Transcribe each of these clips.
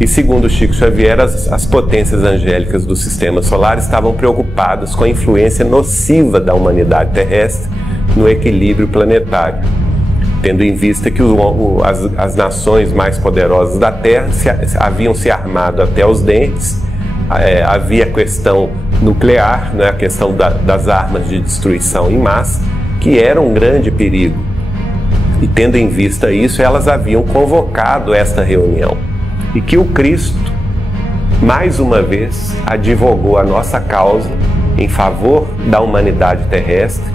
E segundo Chico Xavier, as potências angélicas do sistema solar estavam preocupadas com a influência nociva da humanidade terrestre no equilíbrio planetário, tendo em vista que as nações mais poderosas da Terra haviam se armado até os dentes. Havia a questão nuclear, né, a questão das armas de destruição em massa, que era um grande perigo. E tendo em vista isso, elas haviam convocado esta reunião. E que o Cristo, mais uma vez, advogou a nossa causa em favor da humanidade terrestre,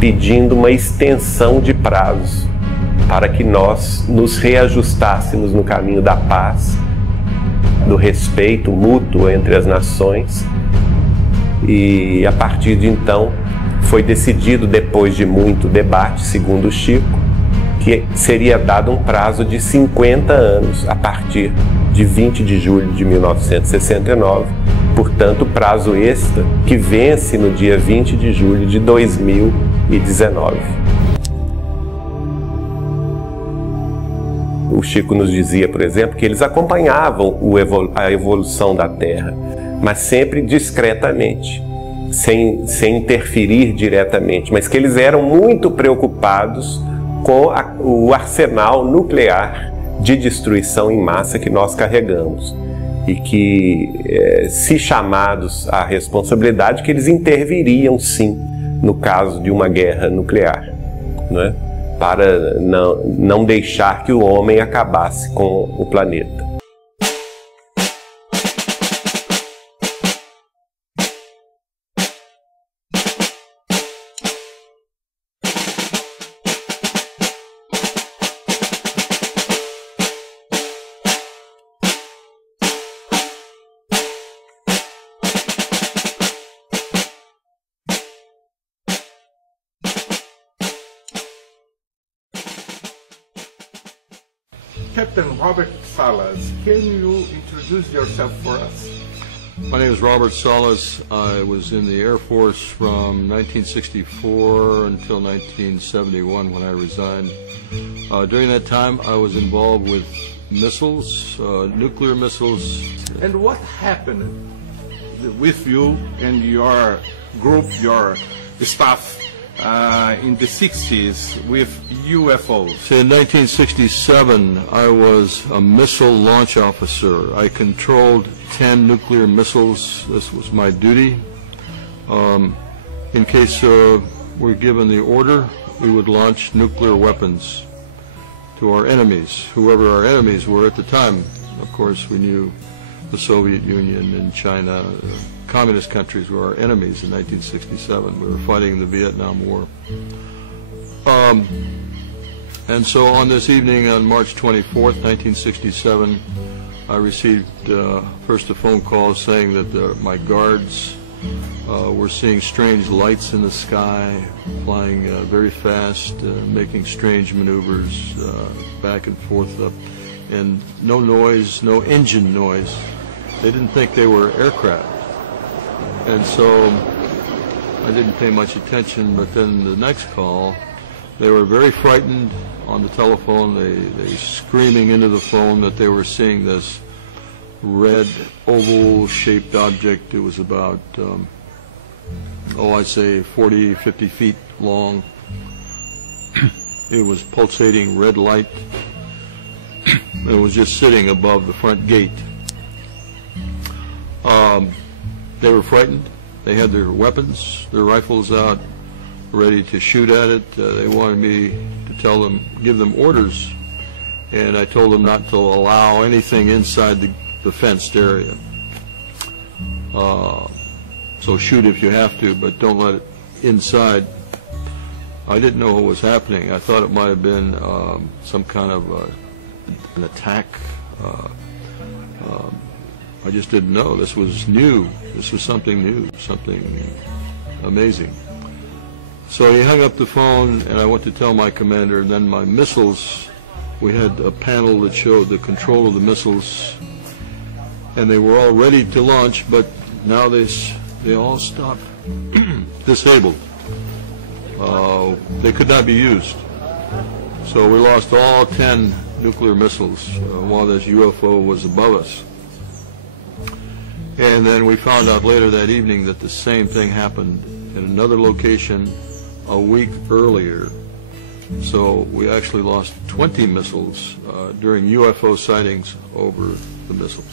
pedindo uma extensão de prazos para que nós nos reajustássemos no caminho da paz, do respeito mútuo entre as nações. E a partir de então foi decidido, depois de muito debate, segundo Chico, que seria dado um prazo de 50 anos a partir de 20 de julho de 1969, portanto prazo extra que vence no dia 20 de julho de 2019. O Chico nos dizia, por exemplo, que eles acompanhavam a evolução da Terra, mas sempre discretamente, sem interferir diretamente, mas que eles eram muito preocupados com o arsenal nuclear de destruição em massa que nós carregamos. E que, se chamados à responsabilidade, que eles interviriam sim no caso de uma guerra nuclear, né? Para não deixar que o homem acabasse com o planeta. Captain Robert Salas, can you introduce yourself for us? My name is Robert Salas. I was in the Air Force from 1964 until 1971 when I resigned. During that time I was involved with missiles, nuclear missiles. And what happened with you and your group, your staff, in the 60s with UFOs? So in 1967, I was a missile launch officer. I controlled 10 nuclear missiles. This was my duty. In case we're given the order, we would launch nuclear weapons to our enemies, whoever our enemies were at the time. Of course, we knew the Soviet Union and China. Communist countries were our enemies in 1967. We were fighting the Vietnam War. And so on this evening, on March 24th, 1967, I received first a phone call saying that my guards were seeing strange lights in the sky, flying very fast, making strange maneuvers back and forth, and no noise, no engine noise. They didn't think they were aircraft. And so I didn't pay much attention, but then the next call, they were very frightened on the telephone. They screaming into the phone that they were seeing this red oval-shaped object. It was about, I'd say 40, 50 feet long. It was pulsating red light. It was just sitting above the front gate. They were frightened. They had their weapons, their rifles out, ready to shoot at it. They wanted me to give them orders, and I told them not to allow anything inside the fenced area. So shoot if you have to, but don't let it inside. I didn't know what was happening. I thought it might have been some kind of an attack. I just didn't know. This was new. This was something new, something amazing. So he hung up the phone, and I went to tell my commander. And then my missiles, we had a panel that showed the control of the missiles, and they were all ready to launch, but now they all stopped, disabled. They could not be used. So we lost all 10 nuclear missiles while this UFO was above us. And then we found out later that evening that the same thing happened in another location a week earlier. So we actually lost 20 missiles during UFO sightings over the missiles.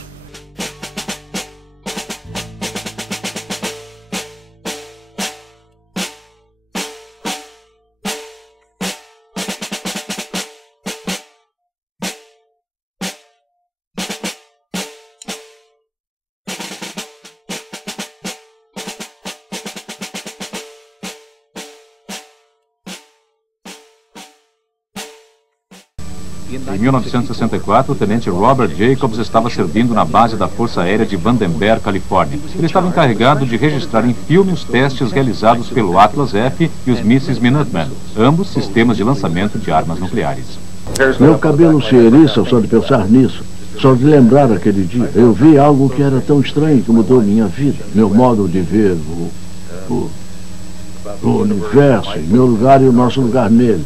Em 1964, o tenente Robert Jacobs estava servindo na base da Força Aérea de Vandenberg, Califórnia. Ele estava encarregado de registrar em filme os testes realizados pelo Atlas F e os mísseis Minuteman, ambos sistemas de lançamento de armas nucleares. Meu cabelo se eriça só de pensar nisso, só de lembrar aquele dia. Eu vi algo que era tão estranho que mudou minha vida, meu modo de ver o universo, meu lugar e o nosso lugar nele.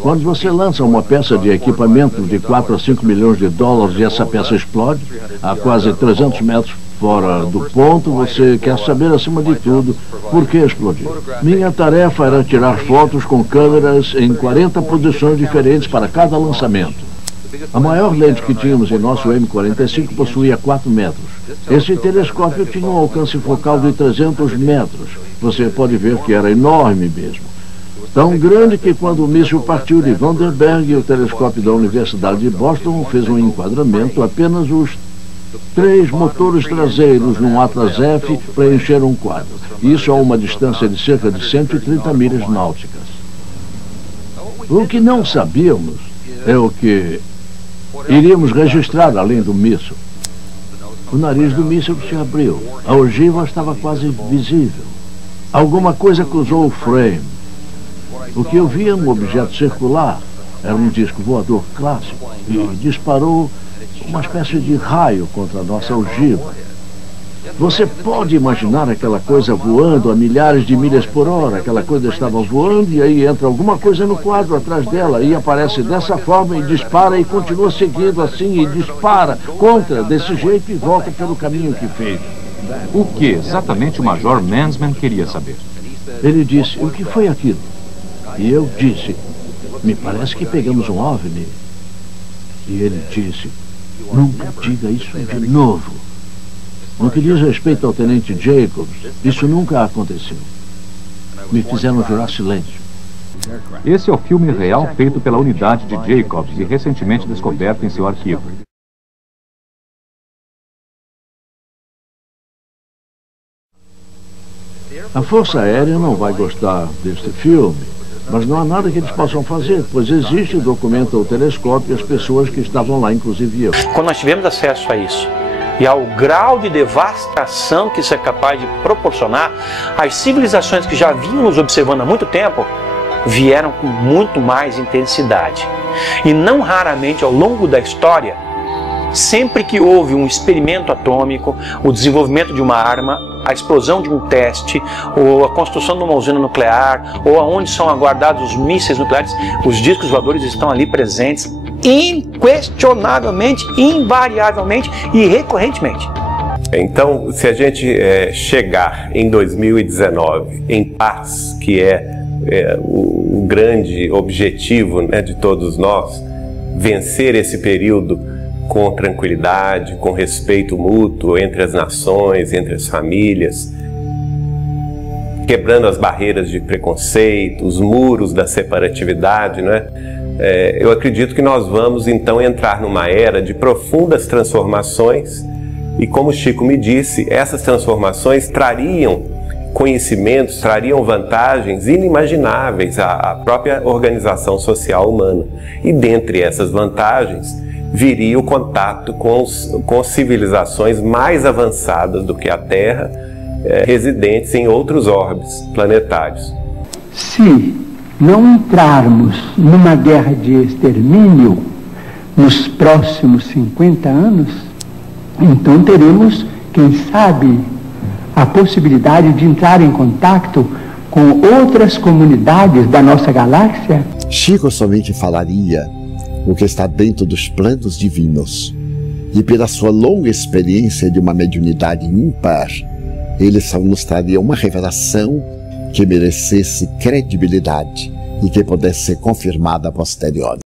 Quando você lança uma peça de equipamento de 4 a 5 milhões de dólares e essa peça explode, a quase 300 metros fora do ponto, você quer saber, acima de tudo, por que explodiu. Minha tarefa era tirar fotos com câmeras em 40 posições diferentes para cada lançamento. A maior lente que tínhamos em nosso M45 possuía 4 metros. Esse telescópio tinha um alcance focal de 300 metros. Você pode ver que era enorme mesmo. Tão grande que quando o míssil partiu de Vandenberg, o telescópio da Universidade de Boston fez um enquadramento, apenas os 3 motores traseiros num Atlas F preencheram um quadro. Isso a uma distância de cerca de 130 milhas náuticas. O que não sabíamos é o que iríamos registrar além do míssil. O nariz do míssil se abriu. A ogiva estava quase visível. Alguma coisa cruzou o frame. O que eu via um objeto circular era um disco voador clássico e disparou uma espécie de raio contra a nossa ogiva. Você pode imaginar aquela coisa voando a milhares de milhas por hora. Aquela coisa estava voando e aí entra alguma coisa no quadro atrás dela e aparece dessa forma e dispara e continua seguindo assim e dispara contra desse jeito e volta pelo caminho que fez. O que exatamente o Major Mansman queria saber? Ele disse, o que foi aquilo? E eu disse, me parece que pegamos um OVNI. E ele disse, nunca diga isso de novo. No que diz respeito ao tenente Jacobs, isso nunca aconteceu. Me fizeram jurar silêncio. Esse é o filme real feito pela unidade de Jacobs e recentemente descoberto em seu arquivo. A Força Aérea não vai gostar deste filme, mas não há nada que eles possam fazer, pois existe o documento ao telescópio e as pessoas que estavam lá, inclusive eu. Quando nós tivemos acesso a isso, e ao grau de devastação que isso é capaz de proporcionar, as civilizações que já vinham nos observando há muito tempo, vieram com muito mais intensidade. E não raramente ao longo da história, sempre que houve um experimento atômico, o desenvolvimento de uma arma, a explosão de um teste, ou a construção de uma usina nuclear, ou aonde são aguardados os mísseis nucleares, os discos voadores estão ali presentes, inquestionavelmente, invariavelmente e recorrentemente. Então, se a gente chegar em 2019 em paz, que é o grande objetivo, né, de todos nós, vencer esse período com tranquilidade, com respeito mútuo entre as nações, entre as famílias, quebrando as barreiras de preconceito, os muros da separatividade, né? Eu acredito que nós vamos então entrar numa era de profundas transformações e, como Chico me disse, essas transformações trariam conhecimentos, trariam vantagens inimagináveis à própria organização social humana. E dentre essas vantagens viria o contato com civilizações mais avançadas do que a Terra, residentes em outros orbes planetários. Se não entrarmos numa guerra de extermínio nos próximos 50 anos, então teremos, quem sabe, a possibilidade de entrar em contato com outras comunidades da nossa galáxia. Chico somente falaria o que está dentro dos planos divinos. E pela sua longa experiência de uma mediunidade ímpar, ele só nos traria uma revelação que merecesse credibilidade e que pudesse ser confirmada a posteriori.